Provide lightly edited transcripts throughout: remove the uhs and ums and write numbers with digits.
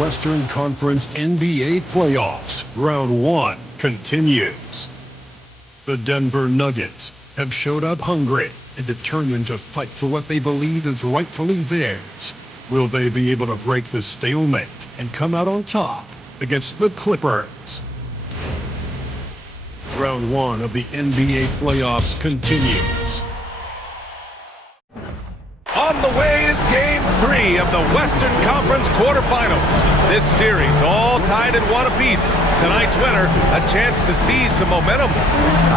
Western Conference NBA playoffs. Round 1 continues. The Denver Nuggets have showed up hungry and determined to fight for what they believe is rightfully theirs. Will they be able to break the stalemate and come out on top against the Clippers? Round 1 of the NBA playoffs continues. On the way is Game 3 of the Western Conference quarterfinals. This series all tied in one apiece. Tonight's winner, a chance to seize some momentum.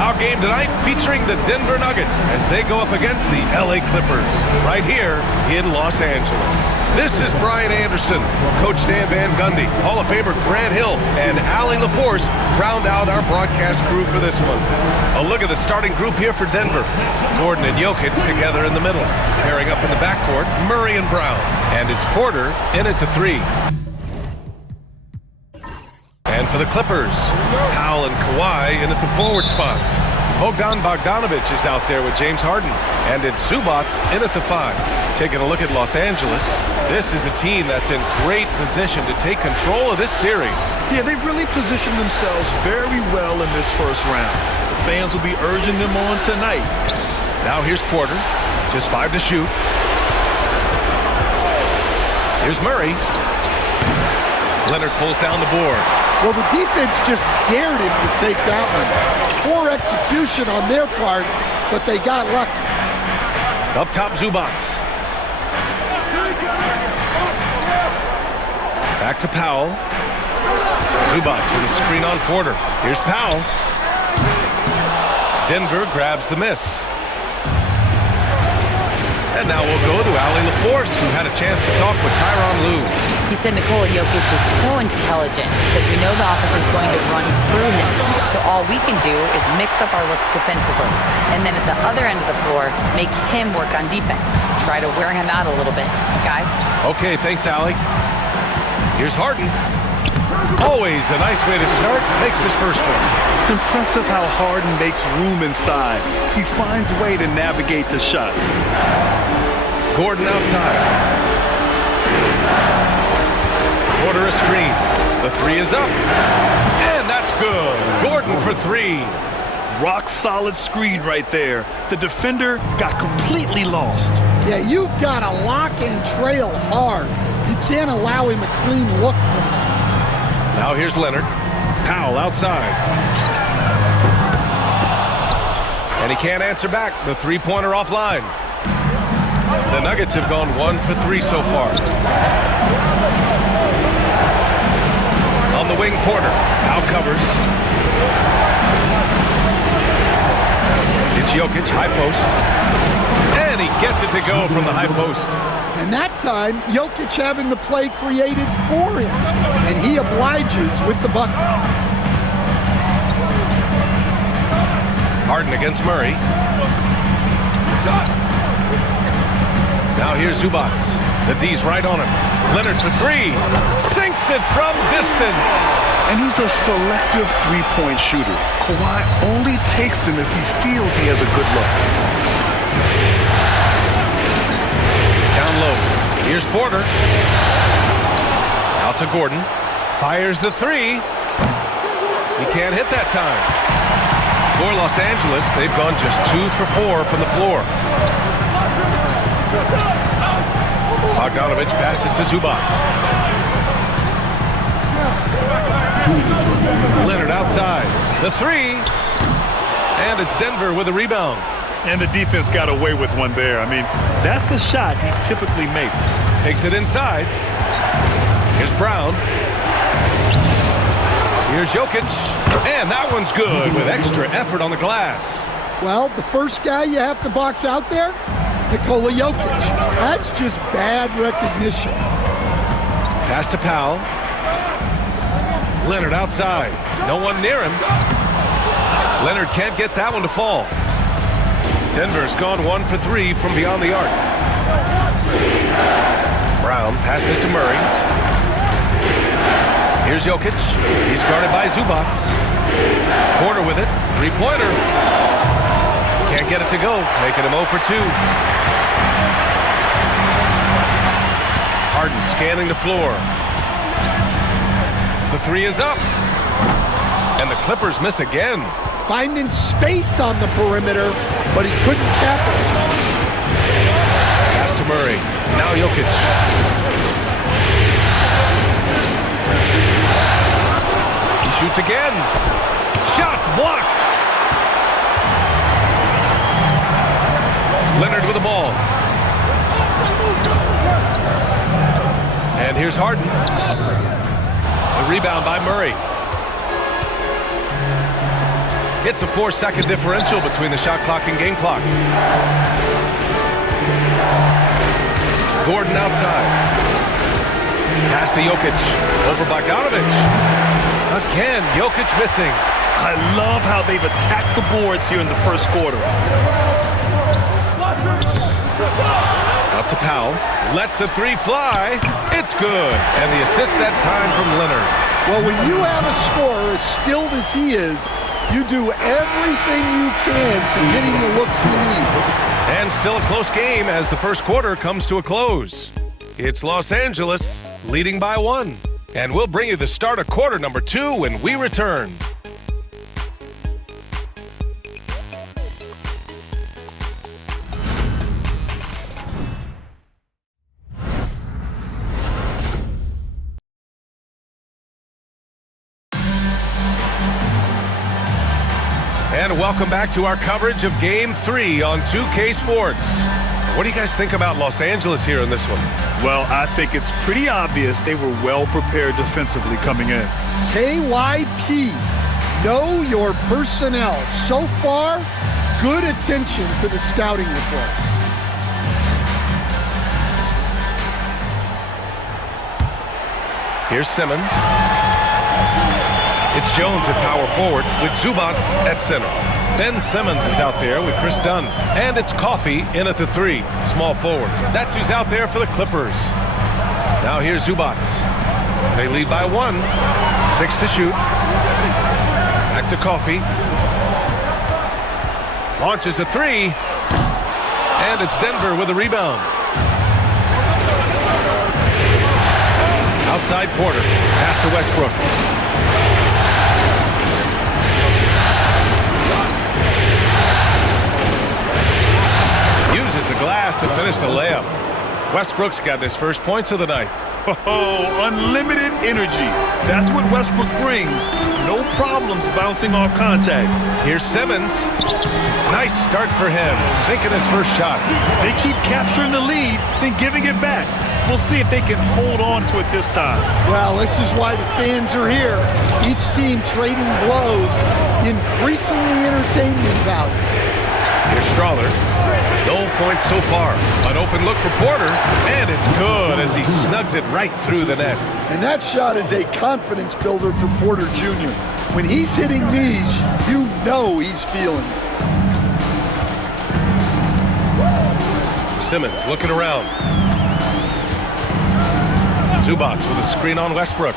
Our game tonight featuring the Denver Nuggets as they go up against the LA Clippers right here in Los Angeles. This is Brian Anderson. Coach Dan Van Gundy, Hall of Famer Grant Hill, and Allie LaForce round out our broadcast crew for this one. A look at the starting group here for Denver. Gordon and Jokic together in the middle. Pairing up in the backcourt, Murray and Brown. And it's Porter in at the 3. And for the Clippers, Powell and Kawhi in at the forward spots. Bogdan Bogdanovic is out there with James Harden. And it's Zubac in at the 5. Taking a look at Los Angeles, this is a team that's in great position to take control of this series. Yeah, they've really positioned themselves very well in this first round. The fans will be urging them on tonight. Now here's Porter, just 5 to shoot. Here's Murray. Leonard pulls down the board. Well, the defense just dared him to take that one. Poor execution on their part, but they got lucky. Up top, Zubac. Back to Powell. Zubac with a screen on Porter. Here's Powell. Denver grabs the miss. And now we'll go to Allie LaForce, who had a chance to talk with Tyronn Lue. He said Nikola Jokic is so intelligent. He said, we know the offense is going to run through him. So all we can do is mix up our looks defensively. And then at the other end of the floor, make him work on defense. Try to wear him out a little bit. Guys? Okay, thanks, Allie. Here's Harden. Always a nice way to start. Makes his first one. It's impressive how Harden makes room inside. He finds a way to navigate the shots. Gordon outside. Porter a screen. The 3 is up. And that's good. Gordon for 3. Rock solid screen right there. The defender got completely lost. Yeah, you've got to lock and trail hard. You can't allow him a clean look from that. Now here's Leonard. Powell outside. And he can't answer back. The 3-pointer offline. The Nuggets have gone 1 for 3 so far. On the wing, Porter. Now covers. It's Jokic, high post. And he gets it to go from the high post. And that time, Jokic having the play created for him. And he obliges with the bucket. Harden against Murray. Now here's Zubac. The D's right on him. Leonard for 3. Sinks it from distance. And he's a selective three-point shooter. Kawhi only takes them if he feels he has a good look. Down low. Here's Porter. Out to Gordon. Fires the 3. He can't hit that time. For Los Angeles, they've gone just 2 for 4 from the floor. Bogdanovic passes to Zubac. Leonard outside. The 3. And it's Denver with a rebound. And the defense got away with one there. I mean, that's a shot he typically makes. Takes it inside. Here's Brown. Here's Jokic. And that one's good with extra effort on the glass. Well, the first guy you have to box out there, Nikola Jokic. That's just bad recognition. Pass to Powell. Leonard outside. No one near him. Leonard can't get that one to fall. Denver's gone 1 for 3 from beyond the arc. Brown passes to Murray. Here's Jokic. He's guarded by Zubac. Porter with it. 3-pointer. Can't get it to go. Making him 0 for 2. Harden scanning the floor. The three is up. And the Clippers miss again. Finding space on the perimeter, but he couldn't capitalize. Pass to Murray. Now Jokic. He shoots again. Shots blocked. Leonard with the ball. And here's Harden. The rebound by Murray. It's a 4-second differential between the shot clock and game clock. Gordon outside. Pass to Jokic. Over Bogdanovic. Again, Jokic missing. I love how they've attacked the boards here in the first quarter. Out to Powell. Lets the three fly. It's good. And the assist that time from Leonard. Well, when you have a scorer as skilled as he is, you do everything you can to get him the looks he needs. And still a close game as the first quarter comes to a close. It's Los Angeles leading by 1. And we'll bring you the start of quarter number 2 when we return. And welcome back to our coverage of Game 3 on 2K Sports. What do you guys think about Los Angeles here in this one? Well, I think it's pretty obvious they were well prepared defensively coming in. KYP, know your personnel. So far, good attention to the scouting report. Here's Simmons. It's Jones at power forward with Zubats at center. Ben Simmons is out there with Chris Dunn. And it's Coffey in at the 3, small forward. That's who's out there for the Clippers. Now here's Zubats. They lead by 1. 6 to shoot. Back to Coffey. Launches a 3. And it's Denver with a rebound. Outside Porter. Pass to Westbrook. Uses the glass to finish the layup. Westbrook's got his first points of the night. Oh, unlimited energy. That's what Westbrook brings. No problems bouncing off contact. Here's Simmons. Nice start for him. Sinking his first shot. They keep capturing the lead, then giving it back. We'll see if they can hold on to it this time. Well, this is why the fans are here. Each team trading blows, increasing the entertainment value. Here's Strawler. No points so far. An open look for Porter, and it's good as he snugs it right through the net. And that shot is a confidence builder for Porter Jr. When he's hitting these, you know he's feeling it. Simmons looking around. Zubats with a screen on Westbrook.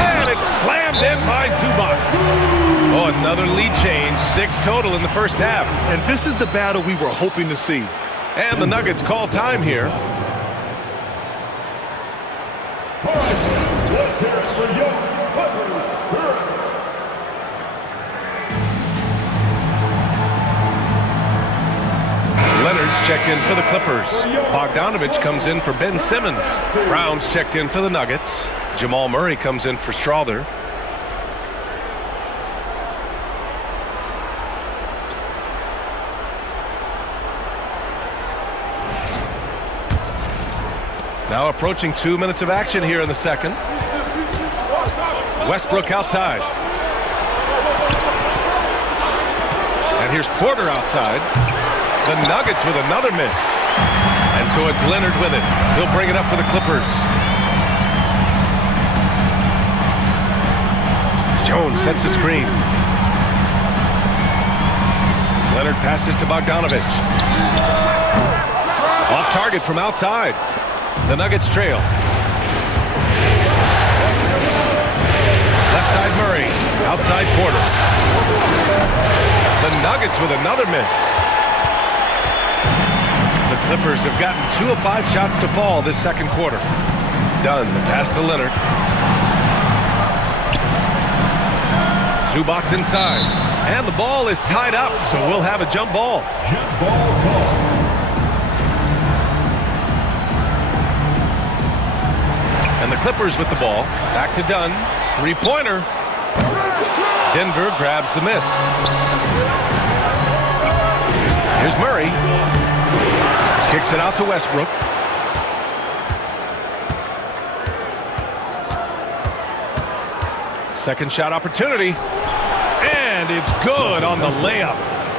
And it's slammed in by Zubats. Oh, another lead change. 6 total in the first half. And this is the battle we were hoping to see. And the Nuggets call time here. Leonard's checked in for the Clippers. Bogdanovic comes in for Ben Simmons. Brown's checked in for the Nuggets. Jamal Murray comes in for Strawler. Now approaching 2 minutes of action here in the second. Westbrook outside. And here's Porter outside. The Nuggets with another miss. And so it's Leonard with it. He'll bring it up for the Clippers. Jones sets the screen. Leonard passes to Bogdanovic. Off target from outside. The Nuggets trail. Left side Murray. Outside Porter. The Nuggets with another miss. The Clippers have gotten 2 of 5 shots to fall this second quarter. Dunn, the pass to Leonard. Zubats inside. And the ball is tied up, so we'll have a jump ball. Jump ball call. And the Clippers with the ball. Back to Dunn. Three-pointer. Denver grabs the miss. Here's Murray. Kicks it out to Westbrook. Second shot opportunity. And it's good on the layup.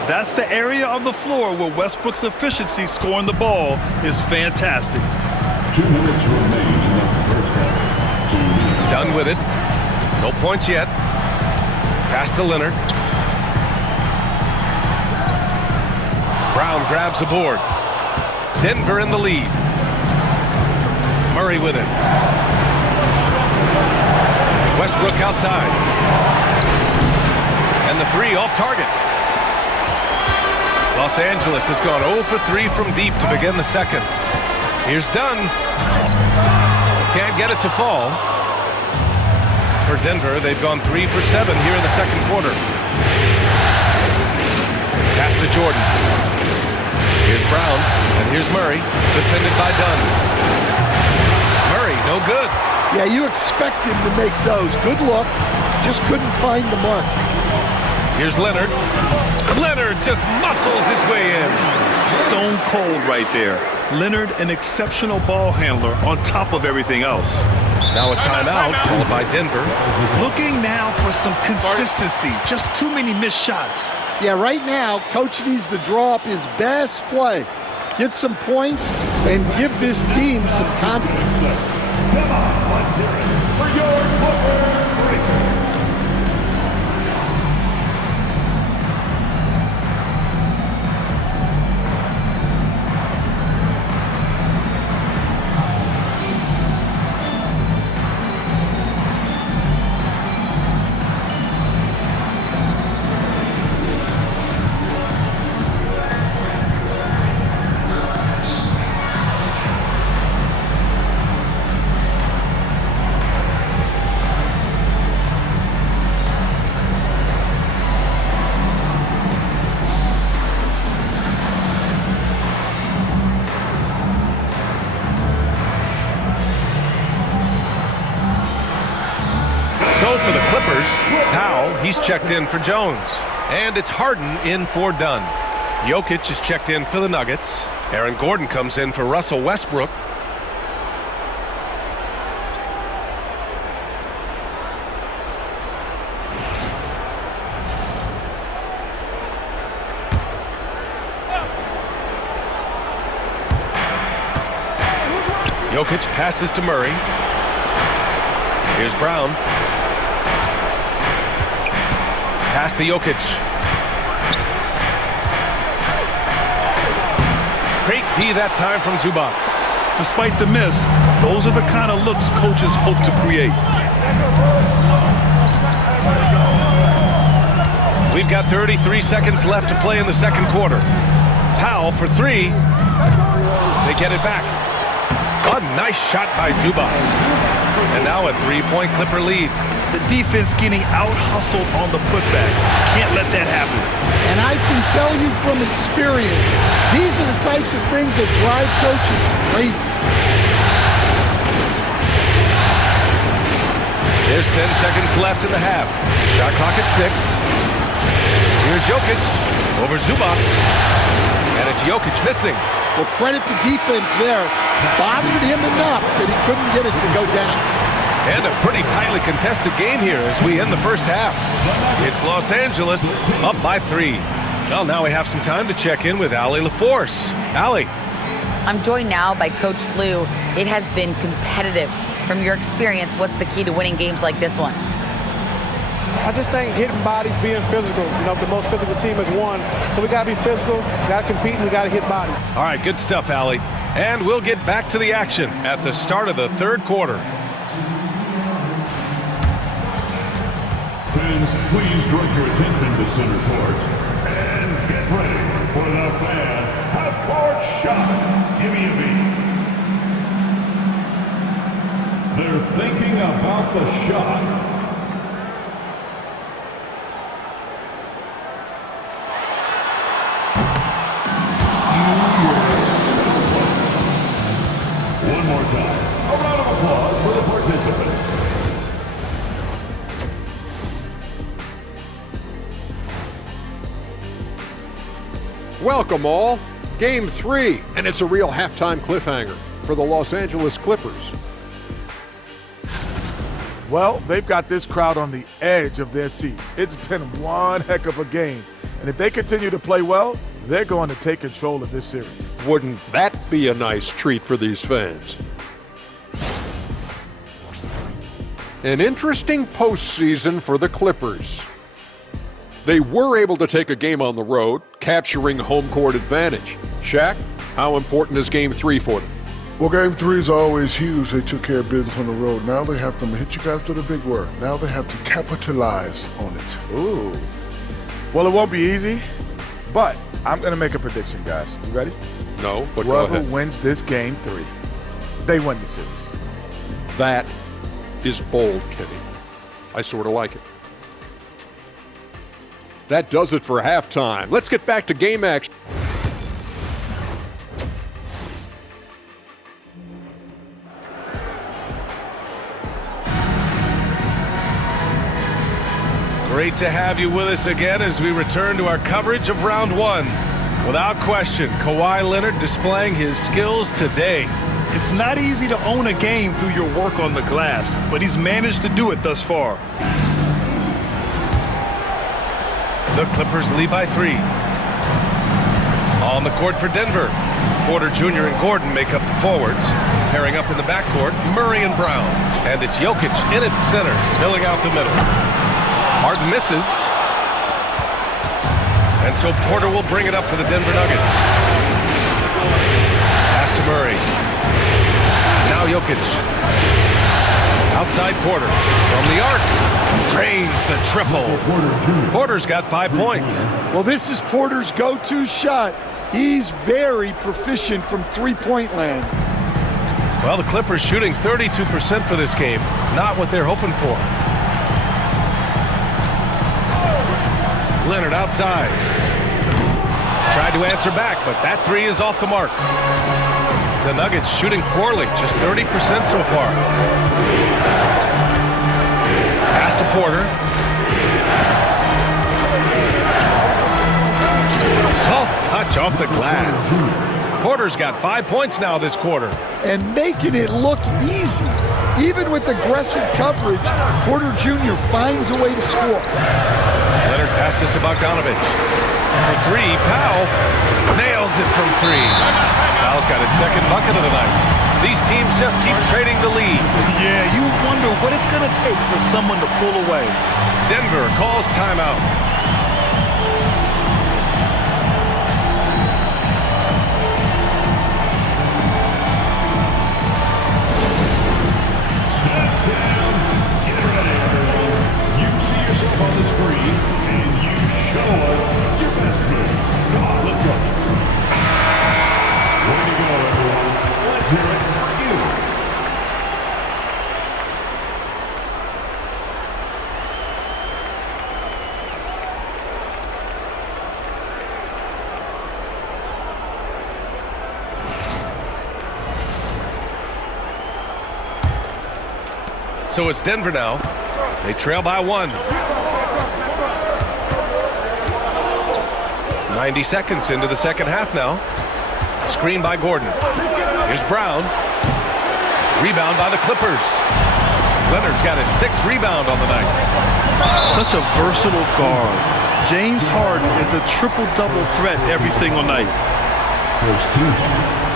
That's the area of the floor where Westbrook's efficiency scoring the ball is fantastic. 2 minutes remain in the first half. Done with it. No points yet. Pass to Leonard. Brown grabs the board. Denver in the lead. Murray with it. Westbrook outside. And the three off target. Los Angeles has gone 0 for 3 from deep to begin the second. Here's Dunn. Can't get it to fall. For Denver, they've gone 3 for 7 here in the second quarter. Pass to Jordan. Here's Brown, and here's Murray, defended by Dunn. Murray, no good. Yeah, you expect him to make those. Good look. Just couldn't find the mark. Here's Leonard. Leonard just muscles his way in. Stone cold right there. Leonard, an exceptional ball handler on top of everything else. Now a timeout called by Denver. Looking now for some consistency. Just too many missed shots. Yeah, right now, Coach needs to draw up his best play, get some points, and give this team some confidence. Come on, let's hear it for your Clippers breaker. So for the Clippers, Powell, he's checked in for Jones. And it's Harden in for Dunn. Jokic is checked in for the Nuggets. Aaron Gordon comes in for Russell Westbrook. Jokic passes to Murray. Here's Brown. Pass to Jokic. Great D that time from Zubats. Despite the miss, those are the kind of looks coaches hope to create. We've got 33 seconds left to play in the second quarter. Powell for three. They get it back. A nice shot by Zubats. And now a three-point Clipper lead. The defense getting out-hustled on the putback. Can't let that happen. And I can tell you from experience, these are the types of things that drive coaches crazy. There's 10 seconds left in the half. Shot clock at 6. Here's Jokic over Zubats. And it's Jokic missing. Well, credit the defense there. Bothered him enough that he couldn't get it to go down. And a pretty tightly contested game here as we end the first half. It's Los Angeles up by 3. Well, now we have some time to check in with Allie LaForce. Allie. I'm joined now by Coach Lue. It has been competitive. From your experience, what's the key to winning games like this one? I just think hitting bodies, being physical. You know, the most physical team has won. So we got to be physical, got to compete, and we got to hit bodies. All right, good stuff, Allie. And we'll get back to the action at the start of the third quarter. Fans, please direct your attention to center court and get ready for the fan half-court shot. Give me a beat. They're thinking about the shot. One more time. A round of applause for the participants. Welcome all. Game 3, and it's a real halftime cliffhanger for the Los Angeles Clippers. Well, they've got this crowd on the edge of their seats. It's been one heck of a game. And if they continue to play well, they're going to take control of this series. Wouldn't that be a nice treat for these fans? An interesting postseason for the Clippers. They were able to take a game on the road, capturing home court advantage. Shaq, how important is Game 3 for them? Well, Game 3 is always huge. They took care of business on the road. Now they have to hit you guys with a big word. Now they have to capitalize on it. Ooh. Well, it won't be easy, but I'm going to make a prediction, guys. You ready? No, but go Whoever ahead. wins this Game 3, they win the series. That is bold, Kenny. I sort of like it. That does it for halftime. Let's get back to game action. Great to have you with us again as we return to our coverage of round 1. Without question, Kawhi Leonard displaying his skills today. It's not easy to own a game through your work on the glass, but he's managed to do it thus far. The Clippers lead by 3. On the court for Denver, Porter Jr. and Gordon make up the forwards. Pairing up in the backcourt, Murray and Brown. And it's Jokic in at center, filling out the middle. Harden misses. And so Porter will bring it up for the Denver Nuggets. Pass to Murray. Now Jokic. Outside Porter. From the arc. Drains the triple. Porter's got 5 points. Well, this is Porter's go-to shot. He's very proficient from three-point land. Well, the Clippers shooting 32% for this game. Not what they're hoping for. Leonard outside. Tried to answer back, but that 3 is off the mark. The Nuggets shooting poorly, just 30% so far. Pass to Porter. Soft touch off the glass. Porter's got 5 points now this quarter. And making it look easy. Even with aggressive coverage, Porter Jr. finds a way to score. Leonard passes to Bogdanovic. For 3, Powell nails it from 3. Powell's got his second bucket of the night. These teams just keep trading the lead. Yeah, you wonder what it's going to take for someone to pull away. Denver calls timeout. Get ready, everyone. You see yourself on the screen, and you show us your best move. Come on, let's go. Way to go, everyone. Let's hear it for you. So it's Denver now. They trail by 1. 90 seconds into the second half now. Screen by Gordon. Here's Brown. Rebound by the Clippers. Leonard's got his 6th rebound on the night. Such a versatile guard. James Harden is a triple-double threat every single night.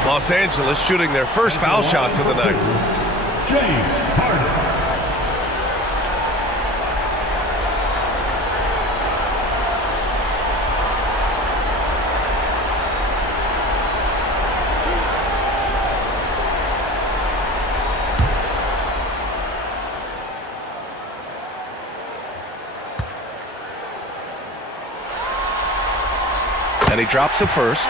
Los Angeles shooting their first foul shots of the night. James Harden. And he drops it first.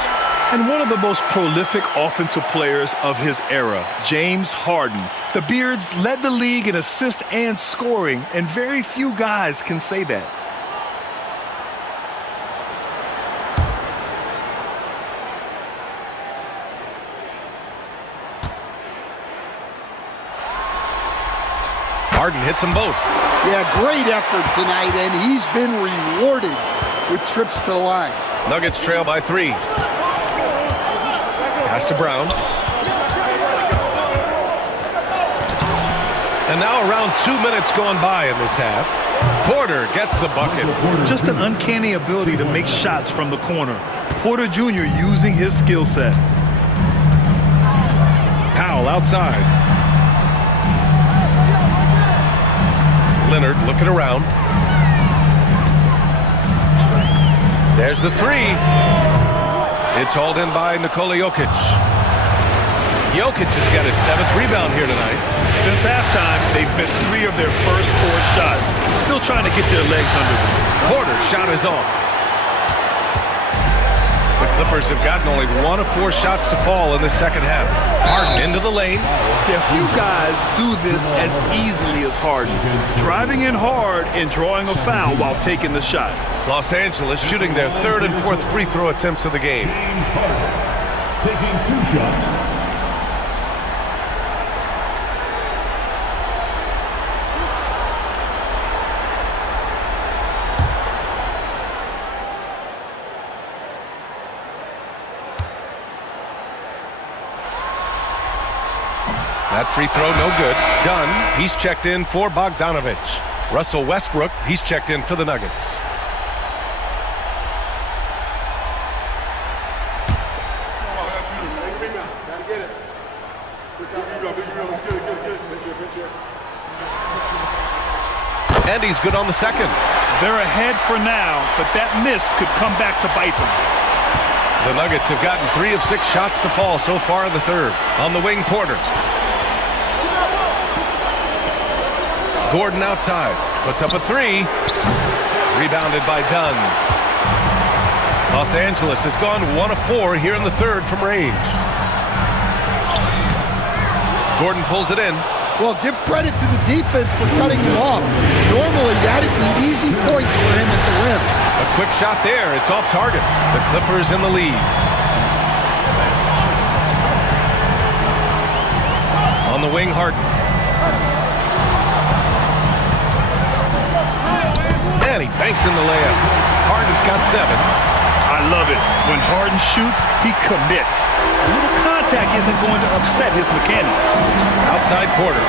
And one of the most prolific offensive players of his era, James Harden. The Beards led the league in assists and scoring, and very few guys can say that. Harden hits them both. Yeah, great effort tonight, and he's been rewarded with trips to the line. Nuggets trail by 3. Pass to Brown. And now around 2 minutes gone by in this half. Porter gets the bucket. Just an uncanny ability to make shots from the corner. Porter Jr. using his skill set. Powell outside. Leonard looking around. There's the 3. It's hauled in by Nikola Jokic. Jokic has got his 7th rebound here tonight. Since halftime, they've missed 3 of their first 4 shots. Still trying to get their legs under them. Porter's shot is off. The Clippers have gotten only 1 of 4 shots to fall in the second half. Harden into the lane. Yeah, few guys do this as easily as Harden. Driving in hard and drawing a foul while taking the shot. Los Angeles shooting their 3rd and 4th free throw attempts of the game. James Harden taking 2 shots. That free throw no good. Dunn, he's checked in for Bogdanovich. Russell Westbrook, he's checked in for the Nuggets. And he's good on the second. They're ahead for now, but that miss could come back to bite them. The Nuggets have gotten 3 of 6 shots to fall so far in the third. On the wing, Porter. Gordon outside. Puts up a 3. Rebounded by Dunn. Los Angeles has gone 1 of 4 here in the third from range. Gordon pulls it in. Well, give credit to the defense for cutting him off. Normally, that'd be easy points for him at the rim. A quick shot there. It's off target. The Clippers in the lead. On the wing, Harden. And he banks in the layup. Harden's got 7. I love it. When Harden shoots, he commits. A little contact isn't going to upset his mechanics. Outside Porter.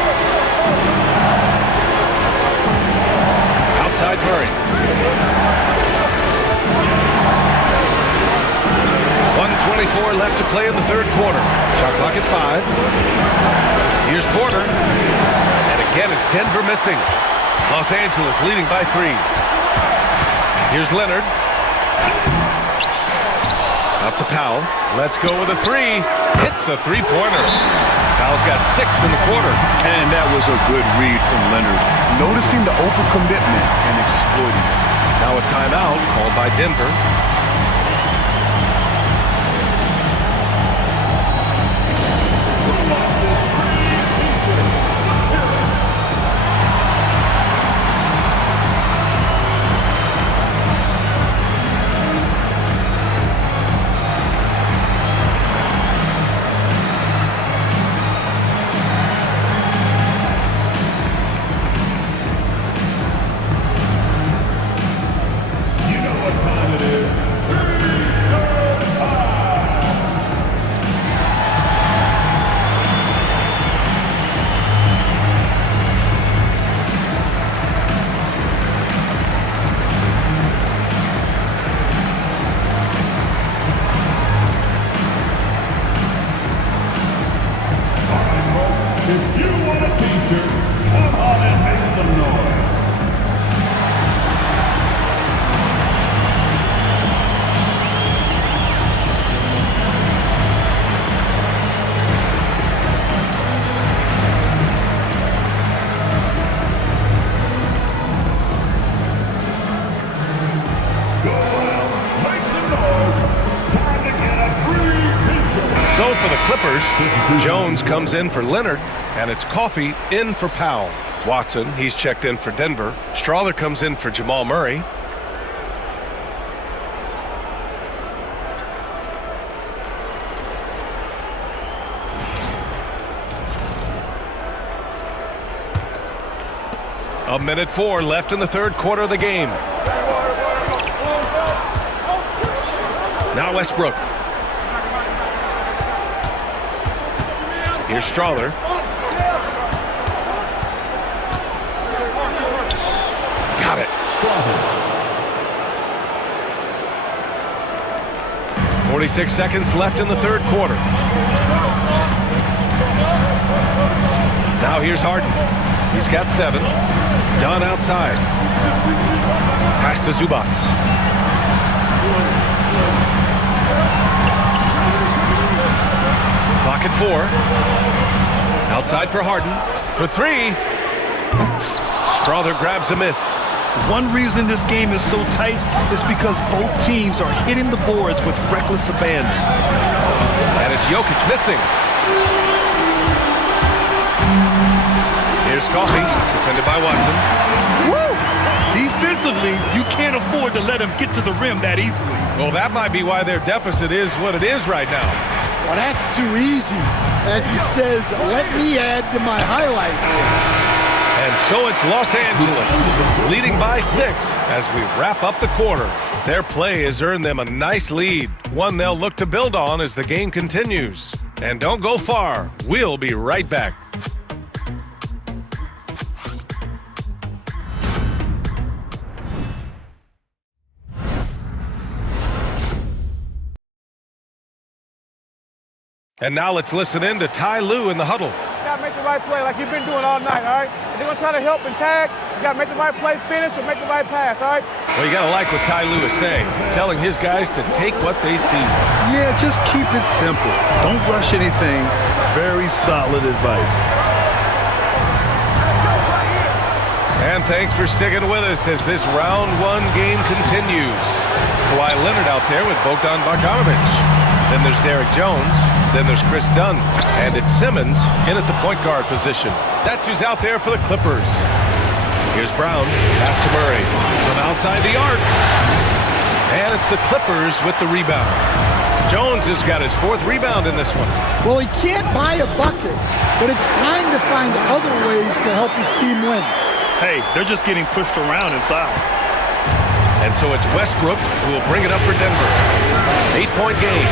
Outside Murray. 1:24 left to play in the third quarter. Shot clock at 5. Here's Porter. And again, it's Denver missing. Los Angeles leading by 3. Here's Leonard. Out to Powell. Let's go with a 3. Hits a 3-pointer. Powell's got 6 in the quarter. And that was a good read from Leonard. Noticing the overcommitment and exploiting it. Now a timeout called by Denver. Go out, make some noise. Time to get a free Clippers. Jones comes in for Leonard, and it's Coffey in for Powell. Watson, he's checked in for Denver. Strawther comes in for Jamal Murray. A minute 4 left in the third quarter of the game. Now Westbrook. Here's Strawther. Got it. 46 seconds left in the third quarter. Now here's Harden. He's got 7. Dunn outside. Pass to Zubac. Clock at 4. Outside for Harden. For 3. Strawther grabs a miss. One reason this game is so tight is because both teams are hitting the boards with reckless abandon. And it's Jokic missing. Here's Coffey, defended by Watson. Woo! Defensively, you can't afford to let him get to the rim that easily. Well, that might be why their deficit is what it is right now. Well, that's too easy. As he says, let me add to my highlight. And so it's Los Angeles, leading by 6 as we wrap up the quarter. Their play has earned them a nice lead, one they'll look to build on as the game continues. And don't go far. We'll be right back. And now let's listen in to Ty Lue in the huddle. You gotta make the right play like you've been doing all night, all right? If they're gonna try to help and tag, you gotta make the right play, finish, or make the right pass, all right? Well, you gotta like what Ty Lue is saying, telling his guys to take what they see. Yeah, just keep it simple. Don't rush anything. Very solid advice. And thanks for sticking with us as this round 1 game continues. Kawhi Leonard out there with Bogdan Bogdanovic. Then there's Derek Jones. Then there's Chris Dunn. And it's Simmons in at the point guard position. That's who's out there for the Clippers. Here's Brown. Pass to Murray. From outside the arc. And it's the Clippers with the rebound. Jones has got his 4th rebound in this one. Well, he can't buy a bucket, but it's time to find other ways to help his team win. Hey, they're just getting pushed around inside. And so it's Westbrook who will bring it up for Denver. 8-point game.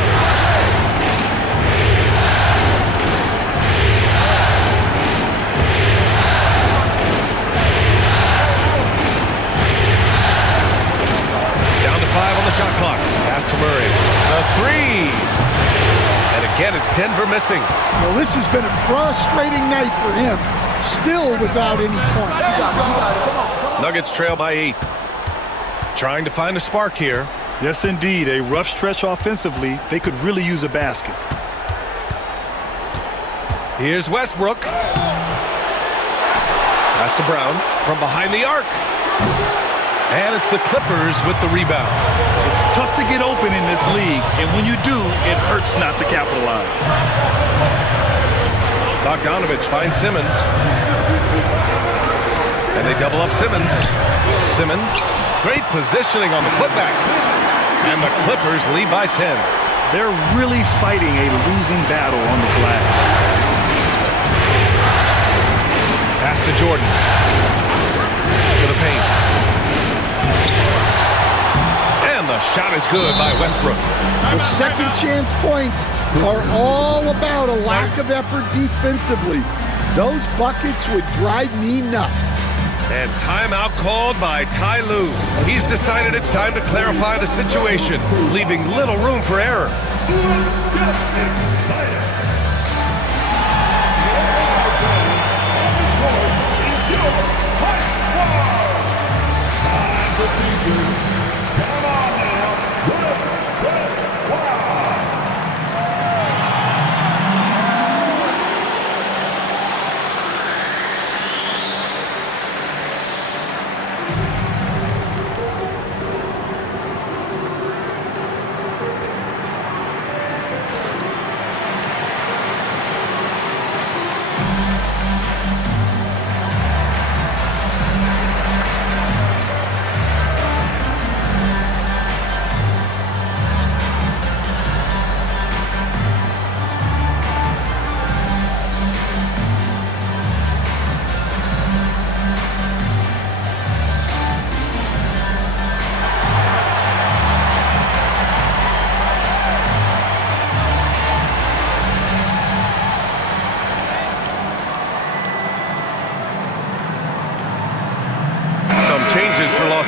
Down to 5 on the shot clock. Pass to Murray. The 3. And again, it's Denver missing. Well, this has been a frustrating night for him. Still without any points. Nuggets trail by 8. Trying to find a spark here. Yes, indeed. A rough stretch offensively. They could really use a basket. Here's Westbrook. Pass to Brown from behind the arc. And it's the Clippers with the rebound. It's tough to get open in this league, and when you do, it hurts not to capitalize. Bogdanovic finds Simmons. And they double up Simmons. Simmons, great positioning on the putback. And the Clippers lead by 10. They're really fighting a losing battle on the glass. Pass to Jordan. To the paint. And the shot is good by Westbrook. The second chance points are all about a lack of effort defensively. Those buckets would drive me nuts. And timeout called by Ty Lue. He's decided it's time to clarify the situation, leaving little room for error.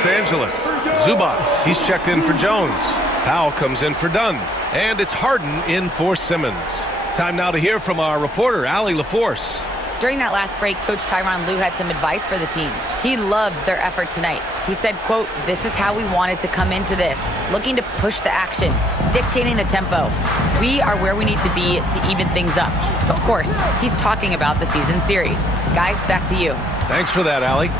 Los Angeles. Zubac, he's checked in for Jones. Powell comes in for Dunn. And it's Harden in for Simmons. Time now to hear from our reporter, Allie LaForce. During that last break, Coach Tyronn Lue had some advice for the team. He loves their effort tonight. He said, quote, "This is how we wanted to come into this, looking to push the action, dictating the tempo. We are where we need to be to even things up." Of course, he's talking about the season series. Guys, back to you. Thanks for that, Allie.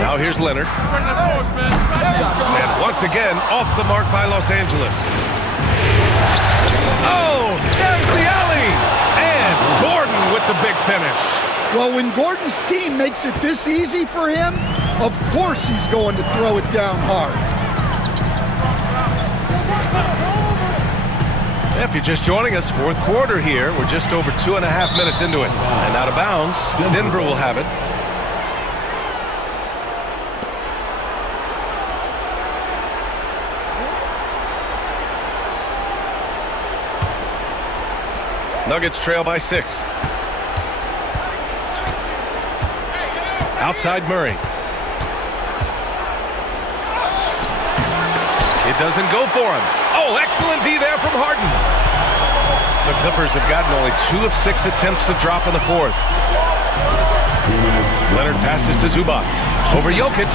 Now here's Leonard. And once again, off the mark by Los Angeles. Oh, there's the alley! And Gordon with the big finish. Well, when Gordon's team makes it this easy for him, of course he's going to throw it down hard. If you're just joining us, fourth quarter here. We're just over 2.5 minutes into it. And out of bounds, Denver will have it. Nuggets trail by 6. Outside Murray. It doesn't go for him. Oh, excellent D there from Harden. The Clippers have gotten only 2 of 6 attempts to drop in the fourth. Leonard passes to Zubac. Over Jokic.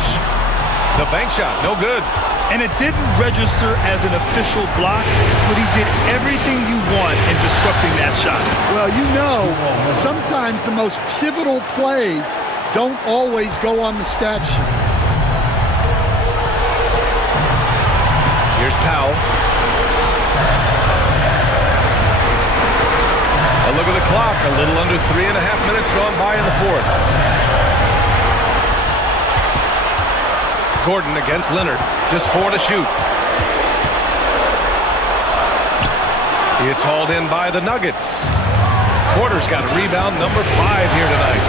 The bank shot, no good. And it didn't register as an official block, but he did everything you want in disrupting that shot. Well, you know, sometimes the most pivotal plays don't always go on the stat sheet. Here's Powell. A look at the clock. A little under 3.5 minutes gone by in the fourth. Gordon against Leonard. Just 4 to shoot. It's hauled in by the Nuggets. Porter's got a rebound, number 5 here tonight.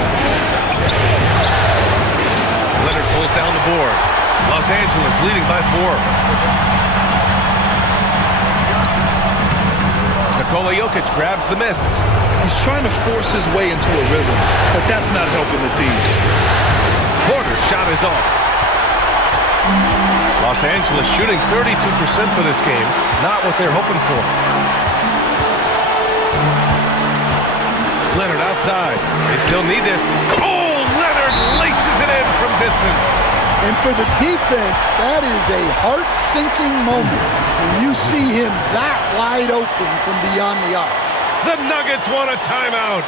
Leonard pulls down the board. Los Angeles leading by 4. Nikola Jokic grabs the miss. He's trying to force his way into a rhythm, but that's not helping the team. Porter's shot is off. Los Angeles shooting 32% for this game. Not what they're hoping for. Leonard outside. They still need this. Oh, Leonard laces it in from distance. And for the defense, that is a heart-sinking moment when you see him that wide open from beyond the arc. The Nuggets want a timeout.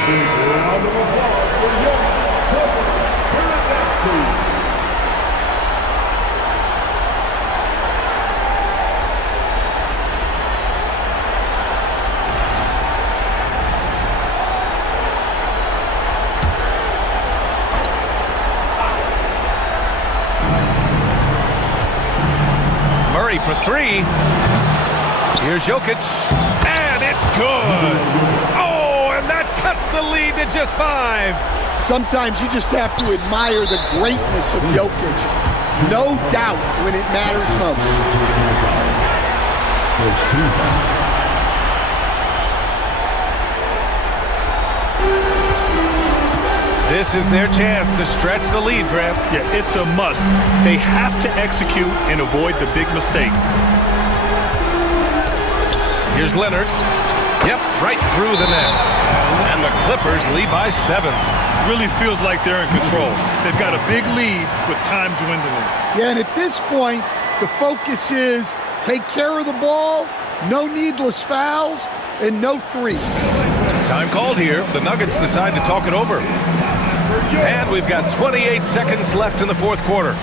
Round of applause for young Clippers. Turn it back to Murray for 3. Here's Jokic. And it's good. Oh, and that cuts the lead to just 5. Sometimes you just have to admire the greatness of Jokic. No doubt when it matters most. This is their chance to stretch the lead, Graham. Yeah, it's a must. They have to execute and avoid the big mistake. Here's Leonard. Yep, right through the net. And the Clippers lead by 7. Really feels like they're in control. They've got a big lead with time dwindling. Yeah, and at this point, the focus is take care of the ball, no needless fouls, and no threes. Time called here. The Nuggets decide to talk it over. And we've got 28 seconds left in the fourth quarter.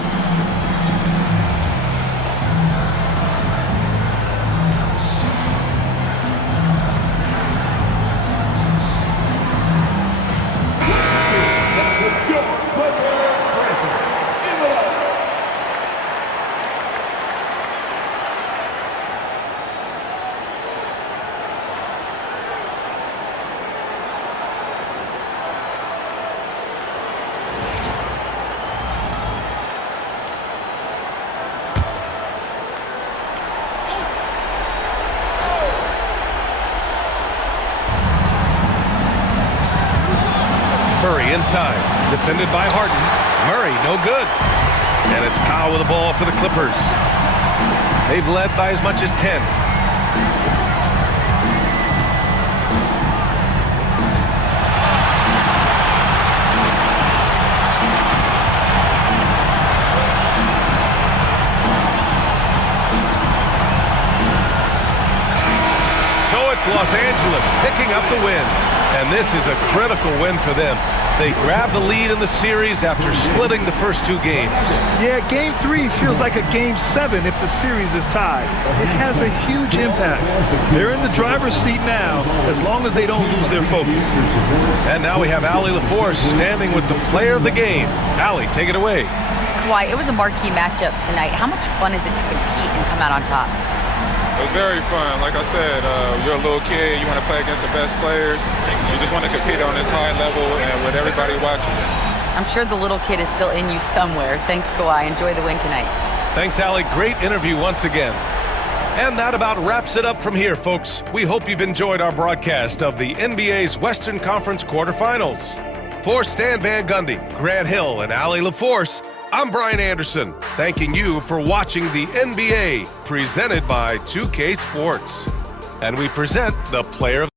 inside. Defended by Harden. Murray, no good. And it's Powell with the ball for the Clippers. They've led by as much as 10. So it's Los Angeles picking up the win. And this is a critical win for them. They grabbed the lead in the series after splitting the first two games. Yeah, Game 3 feels like a Game 7 if the series is tied. It has a huge impact. They're in the driver's seat now, as long as they don't lose their focus. And now we have Allie LaForce standing with the player of the game. Allie, take it away. Kawhi, it was a marquee matchup tonight. How much fun is it to compete and come out on top? It was very fun. Like I said, you're a little kid. You want to play against the best players. You just want to compete on this high level and with everybody watching. I'm sure the little kid is still in you somewhere. Thanks, Kawhi. Enjoy the win tonight. Thanks, Allie. Great interview once again. And that about wraps it up from here, folks. We hope you've enjoyed our broadcast of the NBA's Western Conference quarterfinals. For Stan Van Gundy, Grant Hill, and Allie LaForce, I'm Brian Anderson, thanking you for watching the NBA, presented by 2K Sports. And we present the player of